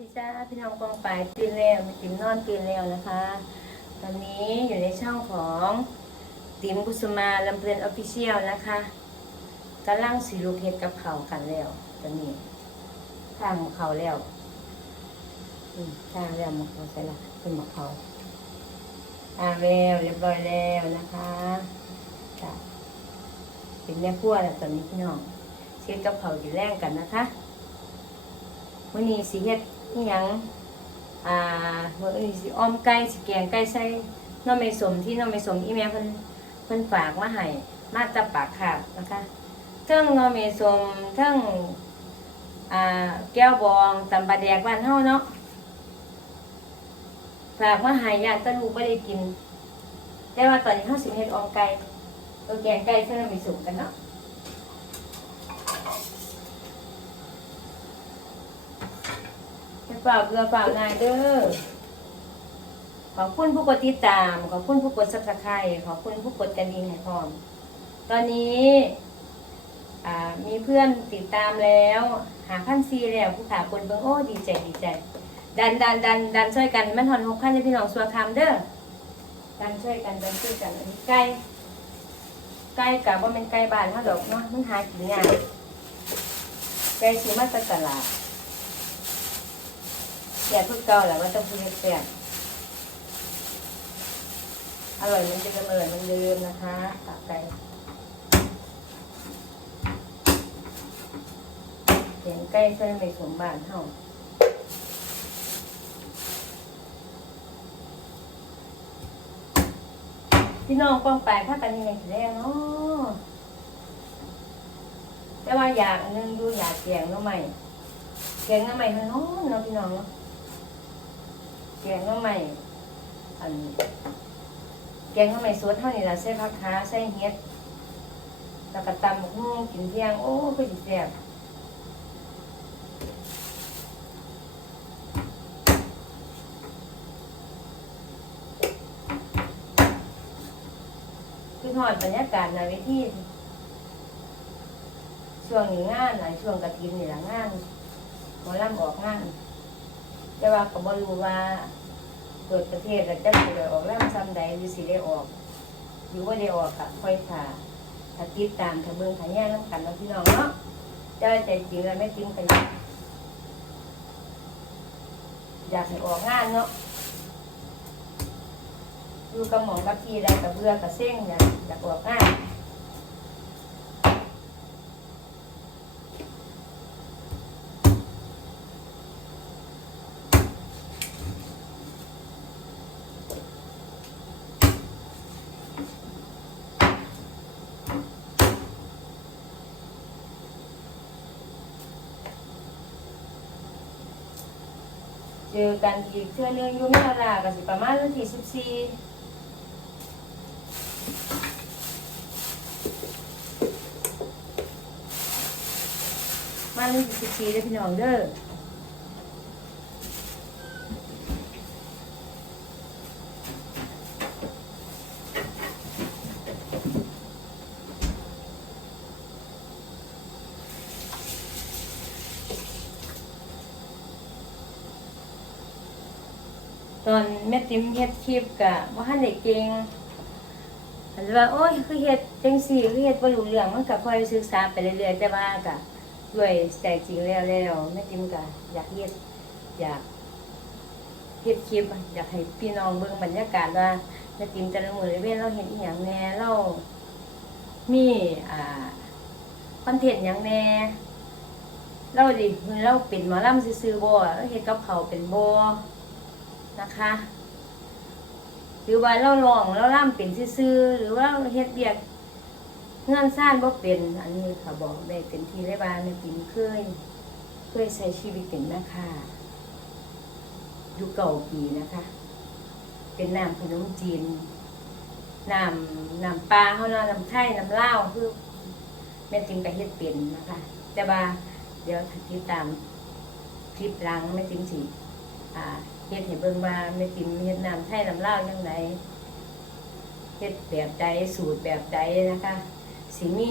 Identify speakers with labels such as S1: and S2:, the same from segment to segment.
S1: ดีจ้าพี่น้องกองปลายตื่นแล้วมีติ๋มนอนตื่นแล้วนะคะ ตอนนี้อยู่ในช่องของติ๋มกุสมาลำเพลินออฟฟิเชียลนะคะกำลังสีลูกเฮ็ดกับเขากันแล้วตอนนี้ทางเขาแล้วทางแล้วมาเขาใส่ละเป็นมาเขาทางแล้วเรียบร้อยแล้วนะคะจ้ะเป็นแม่ครัวแล้วตอนนี้พี่น้องเช็ดกับเขาอยู่แรงกันนะคะมื่อนี้สิเฮ็ด อิหยังอ่ามื่อนี้สิอ้อมไก่สิแกงไก่ใส่น้ำไม่สมที่น้ำไม่สมอีแม่เพิ่นเพิ่นฝากมาให้มาตะปากขาดนะคะเทั้งน้ำไม่สมเทั้งอ่าแก้วบองตำปลาแดกบ้านเฮาเนาะฝากมาให้ญาติตะลูกบ่ได้กิน แต่ว่าตอนนี้เฮาสิเฮ็ดอ้อมไก่เออแกงไก่ใส่น้ำไม่สมกันเนาะ เปล่าเกลือเปล่านายเด้อขอบคุณผู้กดติดตาม ขอบคุณผู้กดซับสไครต์ขอบคุณผู้กดกระดิ่งให้พร้อม ตอนนี้มีเพื่อนติดตามแล้ว หาพันซีแล้วผู้ขาคนเบิ่งโอ้ดีใจดีใจ ดันดันดันดันช่วยกันมันหอนหกขั้นให้พี่น้องสัวคำเด้อดันช่วยกันดันช่วยกันอันนี้ไก่ไก่กับว่าเป็นไก่บ้านเท่าดอกเนาะมันหากินง่ายไก่ซื้อมาจากตลาด แก่ทุกเก่าแหละว่าต้องพูดให้แก่อร่อยมันจะอร่อยมันเดิมนะคะตักไก่เสียงใกล้เส้นไม่สมบานเท่าพี่น้องป้องไปถ้ากันยังไงแล้เนาะแต่ว่าอยากนึงดูอยากแกงน้ำใหม่แกงน้ำใหม่มันน้อนเนาะพี่น้องเนาะ กงก็ไม่อันแกงก็ไม่สดเท่านี้ละใส่ผักขาใส่เห็ดแล้วก็ตำหุ่งกินเที่ยง โอ้ก็ดีแซ่บคือทอดบรรยากาศในเวทีช่วงนี้งานหลายช่วงกระถินนี่ละงานหมอลำออกงาน แต่ว่าก็บ่รู้ว่า เปิดประเทศแล้วจะได้ออกแล้วซ้ำใดหรือสิได้ออกหรือว่าได้ออกกับค่อยถ่าถ้าติดตามถ้าเบิ่งถ้าแย่น้ำกันเนาะพี่น้องเนาะเจ้าใจจริงแล้วไม่จริงกันอยากให้ออกงานเนาะอยู่กับหมองกับพี่ได้กับเบื่อกับเส้งอยากอยากออกงาน เจอกันอีกเทื่อนึงอยู่ไม่นานก็สิประมาณวันที่สิบสี่มาวันที่สิบสี่เลยพี่น้องเด้อ อนแม่ติ๋มเฮ็ดคลิปกะว่าหันได้เก่งอันว่าโอ้ยคือเฮ็ดจังซี่คือเฮ็ดบ่รู้เรื่องมันก็ค่อยศึกษาไปเรื่อยๆแต่ว่ากะด้วยใจจริงแล้วแล้วแม่ติ๋มก็อยากเฮ็ดอยากเฮ็ดคลิปอยากให้พี่น้องเบิ่งบรรยากาศว่าแม่ติ๋มแต่ละมื้อลเว้นเราเฮ็ดอีหยังแน่เรามีอ่าคอนเทนต์หยังแน่เราดิเราเป็นหมอลำซื่อๆบ่เราเฮ็ดกับเขาเป็นบ่ นะคะ หรือว่าเราลองเราล่ำเป็นซื่อๆหรือว่าเฮ็ดเบียกเงื่อนซ่านบ่เป็นอันนี้ค่ะบอกได้เป็นที่ได้บานในปีเคยเคยใช้ชีวิตเป็นแม่ค้าอยู่เก่าปีนะคะ เป็นน้ำขนมจีนน้ำน้ำปลาเขาเนาะน้ำไทยน้ำเลาคือแม่ติมก็เฮ็ดเป็นนะคะ แต่ว่าเดี๋ยวติดตามคลิปหลังแม่ติมสิอ่า เฮ็ดให้เบิ่งว่าแม่ติมเฮ็ดน้ำไทยน้ำลาวจังไดเฮ็ดแบบใดสูตรแบบใดนะคะสิมี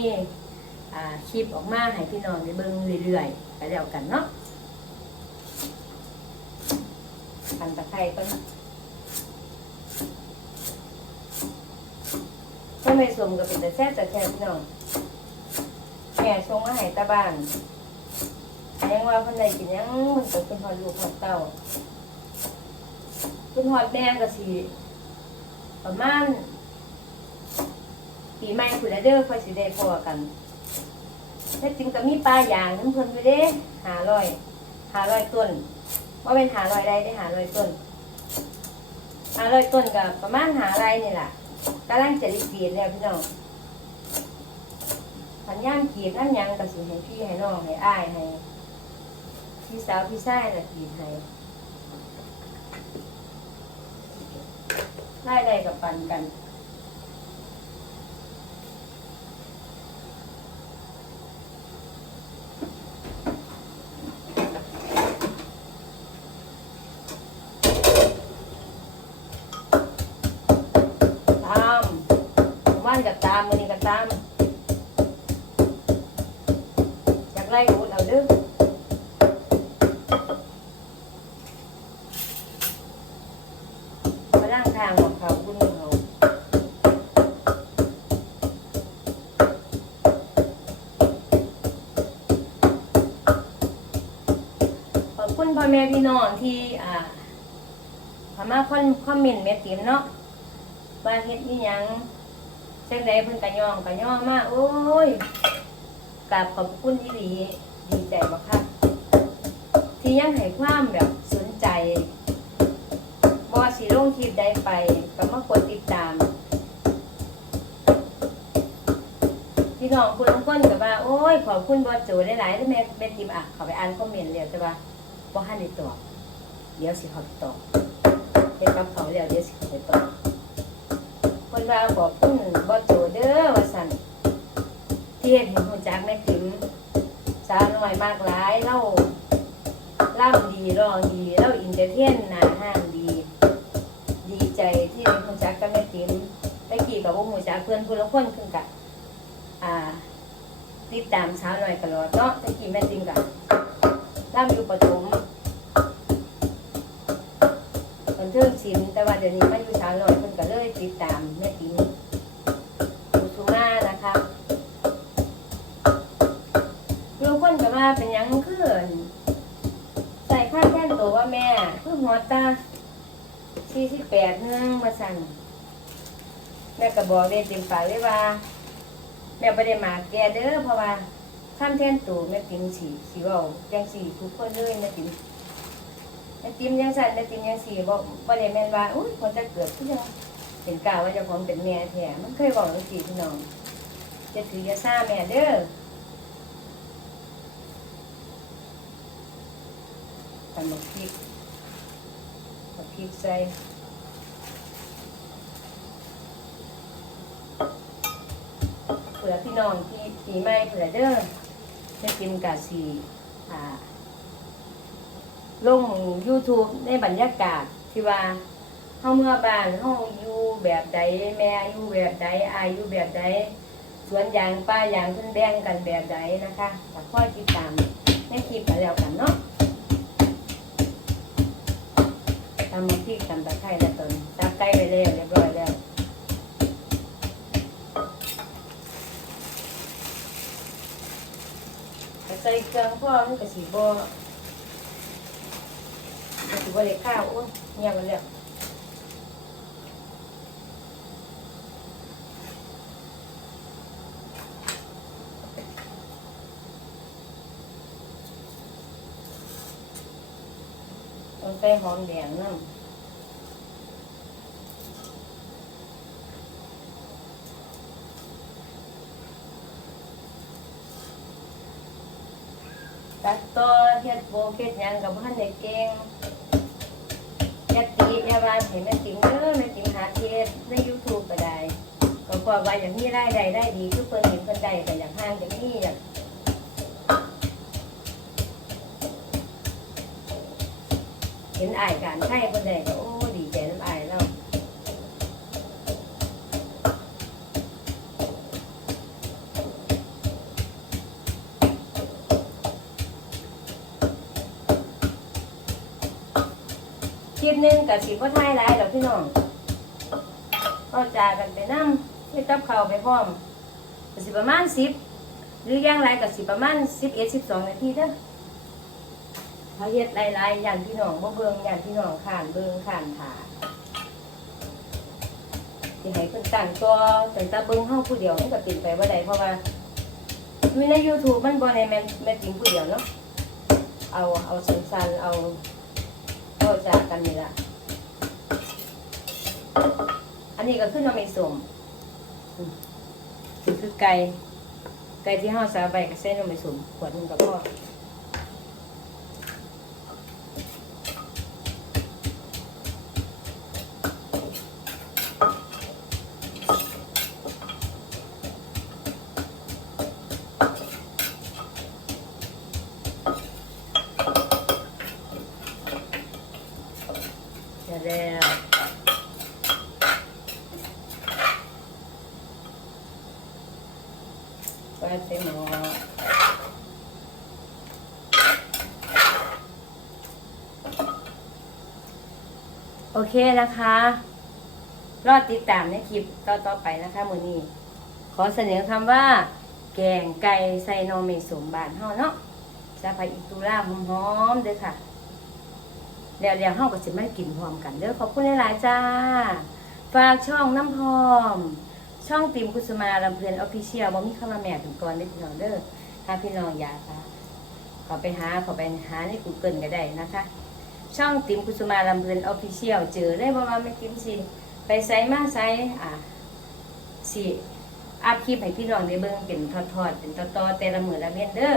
S1: อ่าคลิปออกมาให้พี่น้องได้เบิ่งเรื่อยๆไปแล้วกันเนาะกันตะไคร้ก่อนก็ไม่สมกับเป็นแต่แซ่บแต่แซ่บพี่น้องแม่ชงมาให้ตาบ้านยังว่าคนใดกินยังมันก็เป็นหอลูกหอดเต้า เป็นหอดแม่ก็สิประมาณปีใหม่คุณเด้อค่อยสิได้พอกันแต่จริงก็มีปลาอย่างน้ำเพิ่นไปเด้หารอยหารอยต้นว่าเป็นหารอยได้ได้หารอยต้นหารอยต้นกับประมาณหาไรนี่แหละกำลังจะรีบีดแล้วพี่น้องพันย่ามกีดน้ำหยังกับสิให้พี่ให้น้องให้อ้ายให้พี่สาวพี่ชายน่ะกีดให้ ได้ได้กับปันกัน ตามว่านกับตามมือนี่กับตามอยากไล่อุดเอาเด้อมานั่งทางของเขาคุณเขาขอบ คุณพ่อแม่พี่น้องที่อ่าพามาคอนคอมเมนต์แม่ติ๋มเนาะว่าเฮ็ดอีหยังจังใดเพิ่นก็ย่องก็ย่อมาโอ้ยกราบขอบคุณอีหลีดีใจบ่ค่ะที่ยังให้ความแบบสนใจบ่สิลงคลิปใดไปก็มากดติดตาม พี่น้องคุณลงคนก็ว่าโอ้ยขอบคุณบอสโจหลายๆที่แม่แม่ติมอะเข้าไปอ่านคอมเมนต์แล้วแต่ว่า บ่ทันได้ตอบเดี๋ยวสิเขาไปตอบเฮ็ดกับเขาแล้วเดี๋ยวสิเขาไปตอบคนว่าบอกคุณบอโจเด้อว่าสันที่เห็นเห็นหัวจักแม่ติ๋มสาวน้อยมากหลายเล่าล่ำดีร้องดีเล่าอินเตอร์เทนหนาห้างดี ดีใจที่เห็นหัวจักกับแม่ติ๋มตะกี้กับว่าหัวจักเพื่อนคนละคนขึ้นกับอ่าติดตามสาวน้อยตลอดเนาะตะกี้แม่ติ๋มกับ ล่ำอยู่ปฐมบันเทิงศิลป์แต่ว่าเดี๋ยวนี้มาอยู่สาวน้อยเพิ่นก็เลยติดตามแม่ติ๋มอุทุมานะคะลูกคนก็ว่าเป็นหยังคืออั่นใส่ค่าแค่นตัวว่าแม่คือหัวตาสี่สิบแปดเนื่องมาสั่นแม่ก็บอกเรียนติมปากเลยว่า แม่ไม่ได้มาแกเด้อเพราะว่า ข้ามแท่นตัวแม่ติ๋มสีสีเว่าจังสีทุกคนเลยแม่ติ๋มแม่ติมยังสั่นแม่ติมยังสี่บอกบ่ได้แม่นว่าอุ้ยคนจะเกิดที่ยังเป็นกล่าวว่าเจะของเป็นแม่แท้มันเคยบอกจังซี่พี่น้องจะถือจะซ่าแม่เด้อตำบักพริกบักพริกใส่เผื่อพี่น้องที่ปีใหม่เผื่อเด้อ แม่ติมกะสีอ่าลง YouTube ในบรรยากาศที่ว่าเฮาเมื่อบ้านเฮาอยู่แบบใดแม่อยู่แบบใดอายุแบบใดสวนยางป้ายางเพิ่นแบ่งกันแบบใดนะคะก็คอยติดตามในคลิปกันแล้วกันเนาะตำมาพริกตำตะไคร้แล้วตนตักไก่ไปแล้วเรียบ ร้อยแล้วก็ใส่เครื่องพ่อมันก็สิบ่ก็ถือว่าเล็กข้าวโอ้ยเงียบไปแล้วต้องใส่หอมแดงน้ำ ตัดต่อเฮ็ดโบเฮ็ดหยังกับพันในเก่งอยากตีอยาว่าเห็นแม่ติ๋มเด้อแม่ติ๋มหาเทศในยูทูบก็ได้ก็กว่าว่าอย่างนี้ได้ได้ได้ดีทุกคนเห็นคนใดก็อยากห่างอย่างนี้อยากเห็นอายการใช่คนใดก็โอ้ ลิปหนึงกับสิบ่อไทยหลายดอกพี่น้องก็จากันไปนำเฮ็ดกับข้าไปพร้อมก็สิประมาณ10หรือย่างไรก็สิประมาณ11 12นาทีเด้อถ้าเฮ็ดหลายๆอย่างพี่น้องบ่เบิ่งอย่างพี่น้องขานเบิ่งขานถ่าสิให้เพิ่นตั้งตัวแต่ตาเบิ่งเฮาผู้เดียวมันก็เป็นไปบ่ได้เพราะว่าอยู่ใน YouTube มันบ่ได้แม่นแม่นจริงผู้เดียวเนาะเอาเอาสั้นๆเอา ก็จากกันนี่ละอันนี้ก็คือน้ำมันสมอืมคือไก่ไก่ที่ห้าสาใบกับเส้นน้ำมันสมขวดนึงกับพ่อเดี๋ยวแล้วก็เต็มหม้อ โอเคนะคะ รอดติดตามในคลิปต่อๆไปนะคะมือนี้ ขอเสนอคำว่า แกงไก่ใส่นอเมสมบานเฮาเนาะซาพาอิตุราหอมๆเด้อค่ะแล้วเดี๋ยวเฮาก็สิมากินพร้อมกันเด้อขอบคุณหลายๆจ้า ฝากช่องน้ำพร้อม ช่องติมกุสมาลำเพลินออฟฟิเชียลบ่มีคำว่าแม่ถึงก่อนเด้อพี่น้องเด้อถ้าพี่น้องอยากค่ะขอไปหาขอไปหาใน Google ก็ได้นะคะ ช่องติมกุสมาลำเพลินออฟฟิเชียลเจอได้บ่ว่าแม่ติมสิไปไสมาไสอะสิอัพคลิปให้พี่น้องได้เบิ่งเป็นทอดๆเป็นตอๆแต่ละมือละเม็ดเด้อ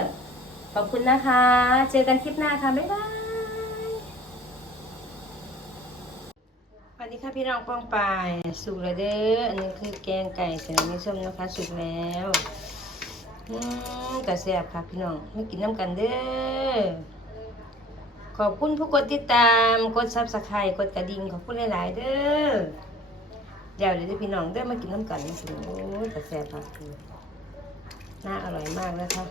S1: ขอบคุณนะคะ เจอกันคลิปหน้าค่ะ บ๊ายบายสวัสดีค่ะพี่น้องป้องปายสุกแล้วเด้ออันนี้คือแกงไก่ใส่น้ำมันส้มนะคะสุกแล้วอืมกระแซบค่ะพี่น้องมากินน้ำกันเด้อ ขอบคุณผู้กดติดตาม กดซับสไครต์กดกระดิ่งขอบคุณหลาย ๆ เด้อเดี๋ยวเดี๋ยวพี่น้องเด้อมากินน้ำกันโอ้ยกระแซบค่ะคือน่าอร่อยมากนะคะ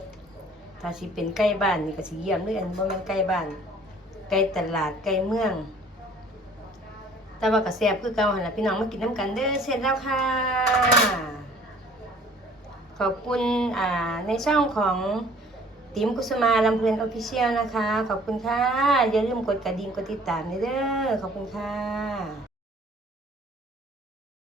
S1: ถ้าสิเป็นใกล้บ้านนี่ก็สิเยี่ยมเลยอันบ่แม่นใกล้บ้านใกล้ตลาดใกล้เมือง แต่ว่ากระแซบคือเก่าหันละพี่น้องมากินน้ำกันเด้อเสร็จแล้วค่ะ ขอบคุณอ่าในช่องของ ติมกุสมาลำเพลินออฟฟิเชียลนะคะ ขอบคุณค่ะ อย่าลืมกดกระดิ่งกดติดตามด้วยเด้อขอบคุณค่ะ